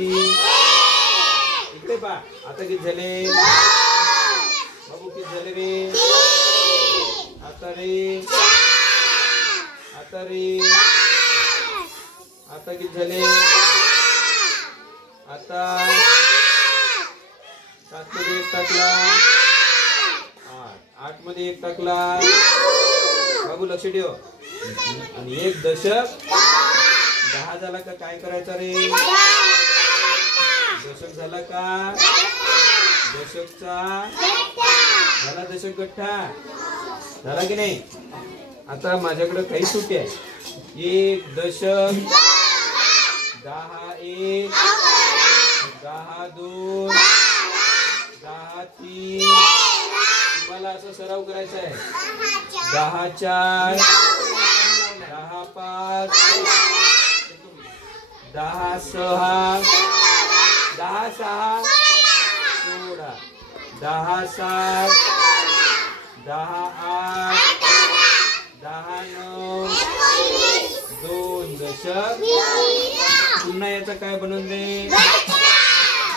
इकडे पहा आता किती झाले बाबू, किती झाले रे? आता रे, आता रे, आता किती झाले? आता 7 मध्ये 1 टाकला, 8 मध्ये 1 टाकला बाबू, लक्ष ठेव. आणि 1 दशक 10 झाला का? काय करायचा रे? दशक झाला का? दशकचा झाला, दशक गठ्ठा झाला की नाही? आता माझ्याकडे काही सुट्टी आहे. 1 दशक 10 1 10 2 10 3. तुम्हाला असा सराव करायचा आहे. 10 4 10 5 10 6 10 6 16 10 7 10 8 10 9 2 दशक. पुन्हा याचा काय बनवून दे?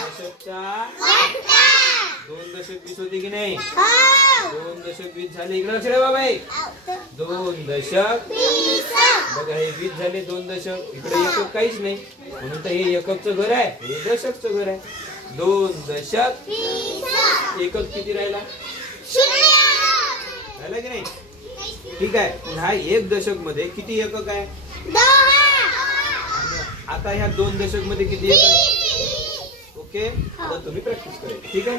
दशकचा 2 दशक 20 होती की नाही? 2 दशक 20 झाले. इकडे लक्ष ठेवा बाई. 2 दशक बघा, हे 20 झाले. 2 दशक. इकडे एकक काहीच नाही म्हणून तर हे एककचं घर आहे, हे दशकचं घर आहे. 2 दशक. एकक किती राहिला? राहिला की नाही? ठीक आहे. ह्या 1 दशक मध्ये किती एकक आहे? आता ह्या 2 दशक मध्ये किती एकक? ओके, आता तुम्ही प्रॅक्टिस करा. ठीक आहे.